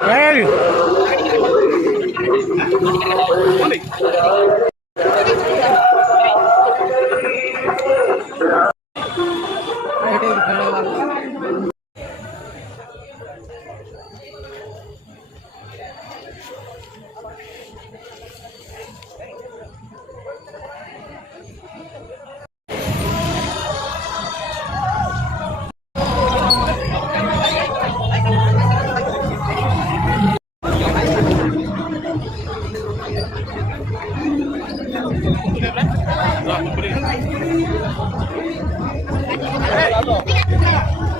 Hey!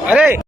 अरे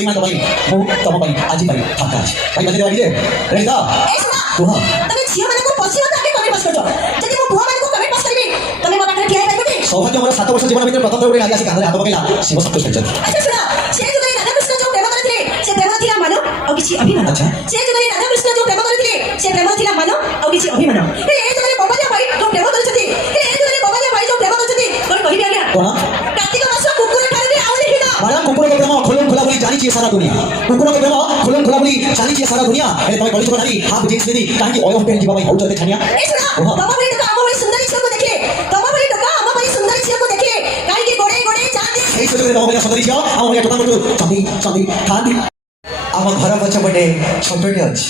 सीमा तो भाई मु तम भाई आज भाई फाका अछि भाई बजे बाड़ी जे रेदा ए सुना कुह तमे झिया माने को पछियो ताके कमेंट पास करजो जदि मो बुआ माने को कमेंट पास करबी तमे मोर पाखरे ठिया हेबे कि सौभाग्य मोर 7 वर्ष जीवन भितर प्रथम रे आज आसी कांधरे हाथ पकेला शिव सत्य सज्जन अच्छा सुना से जुगरे राधा कृष्ण जो प्रेम करथिले से प्रेम थिला मानो और किछि अभिमान अच्छा से जुगरे राधा कृष्ण जो प्रेम करथिले से प्रेम थिला मानो और किछि अभिमान ए जुगरे बाबाजा भाई जो प्रेम करछथि ए जुगरे बाबाजा भाई जो प्रेम करछथि कोन कहिबि आज्ञा कोन कार्तिक मास कुकुर ठारे आउली हिना मैडम कुकुर के प्रेम खुलम खुला बोली जानी छी सारा दुनिया कुकुर के प्रेम खुलम खुला बोली जानी छी सारा दुनिया ए तमे कहि नारी हाफ जींस देनी काहे कि ऑयल पेन जीवा भाई होउत देखनिया ए सुना बाबा भाई तो आमा भाई सुंदरी छिया को देखिले बाबा भाई तो आमा भाई सुंदरी छिया को देखिले काहे कि गोड़े गोड़े चांदी এই সুযোগে বাবা ভাই সুন্দরী ছিল আমার ভাই কথা বলতো চাঁদি চাঁদি খাঁদি আমার ঘর পছপটে ছোটটি আছে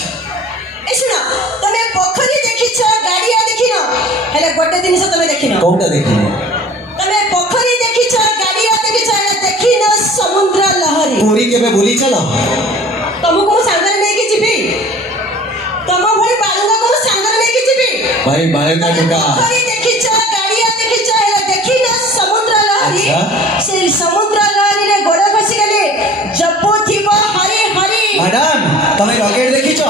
ए सुना तमे पोखरी देखिछ गाड़िया देखिनो हेले गोटे जिनिस तमे देखिनो কোনটা দেখিনি तमे पोखरी देखिछ गाड़िया देखिछ हेले देखिनो समुद्र लहरी পুরী কেবে বলি চলো तमको सांगरे नै कि जिबी तम भई बालुगा को सांगरे नै कि जिबी ভাই বালেনা টোকা पोखरी देखिछ गाड़िया देखिछ हेले देखिनो समुद्र लहरी से समुद्र लहरी रे गोड़ खसी गले जपो थिबो हरि हरि ম্যাডাম তুমি রকেট দেখিছ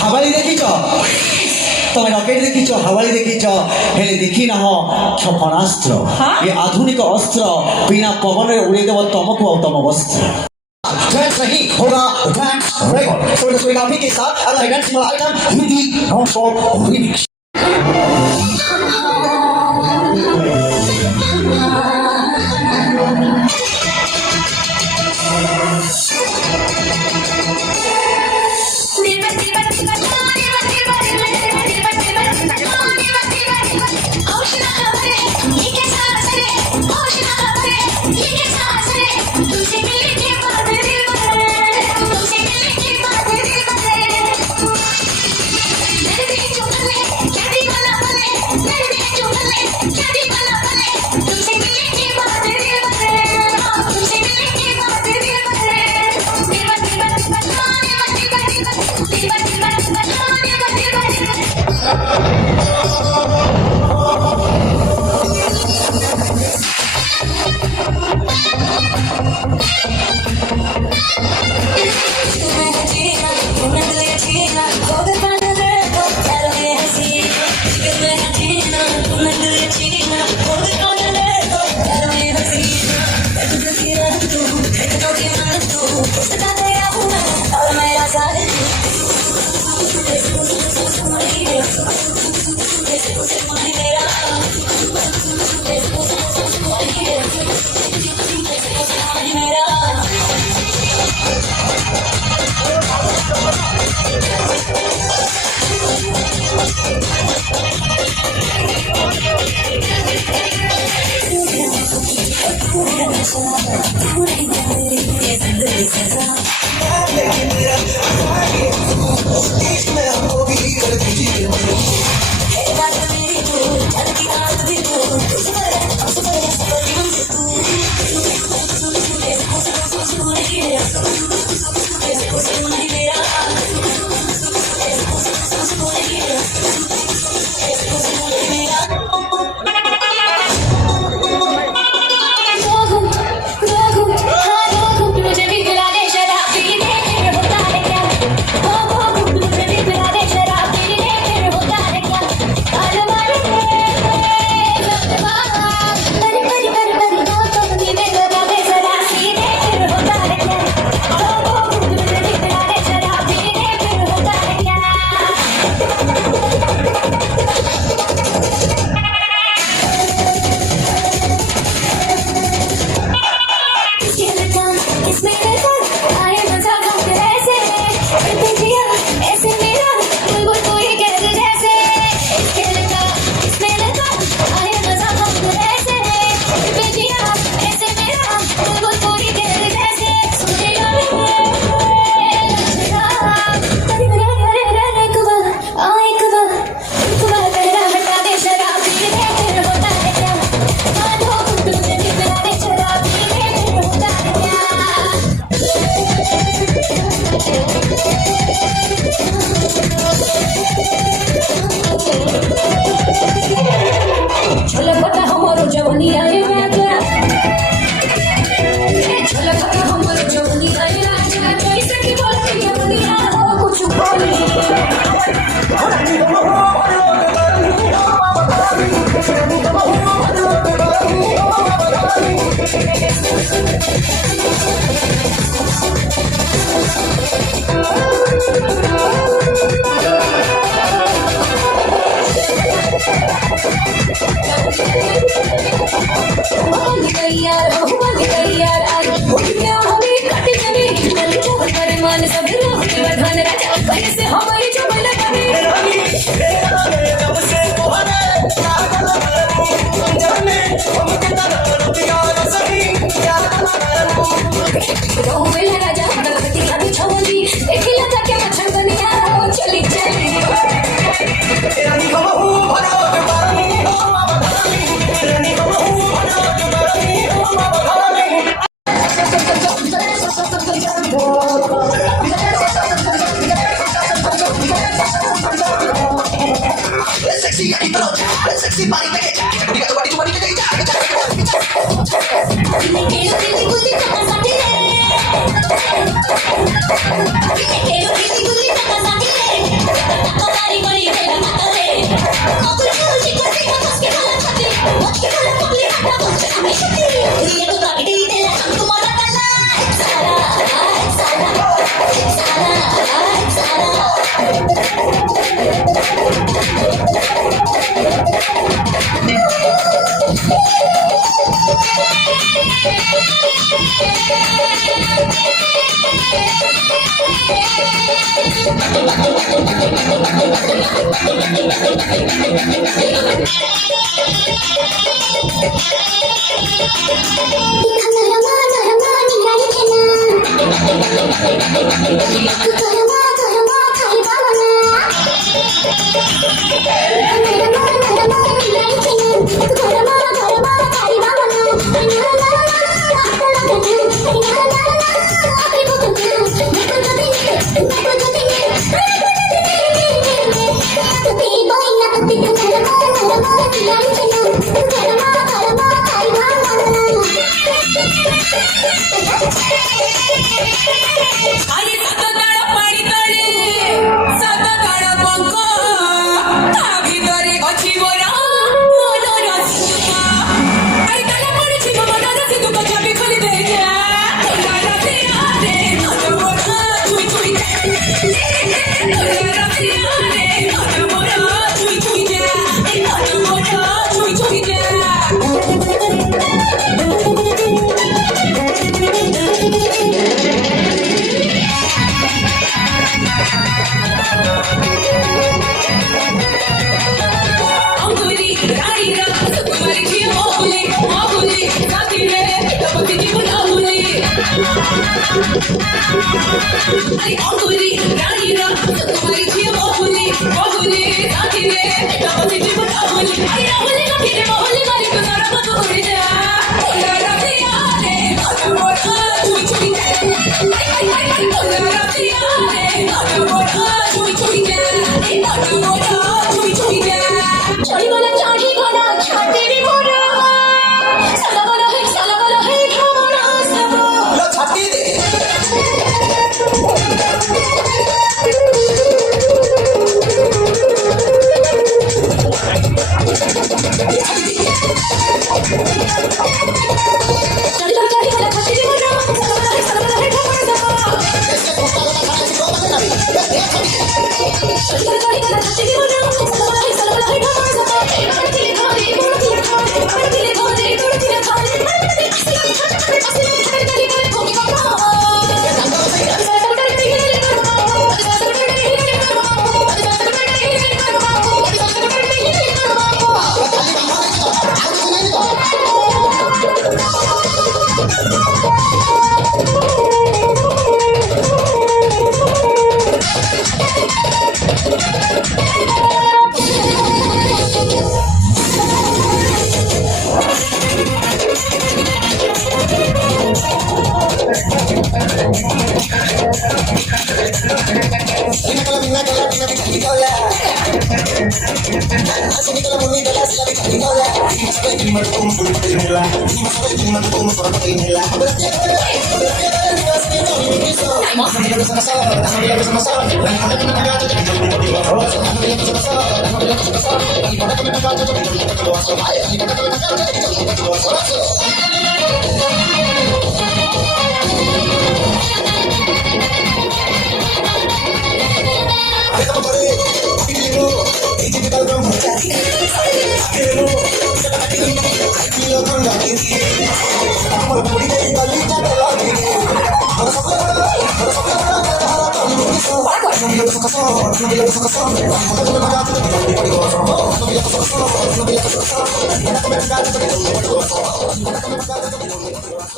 হাওয়ালি দেখিছ তুমি রকেট দেখিছ হাওয়ালি দেখিছ হেলে দেখি না ক্ষেপণাস্ত্র ये आधुनिक अस्त्र बिना पवन उड़े देव तमको और तम वस्त्र ट्रेंड नहीं होगा ट्रेंड रेगल सो इस कोई के साथ अगला event single item Hindi non stop remix Let me चली चली Sexy, sexy body, make it.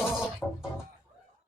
Thank you.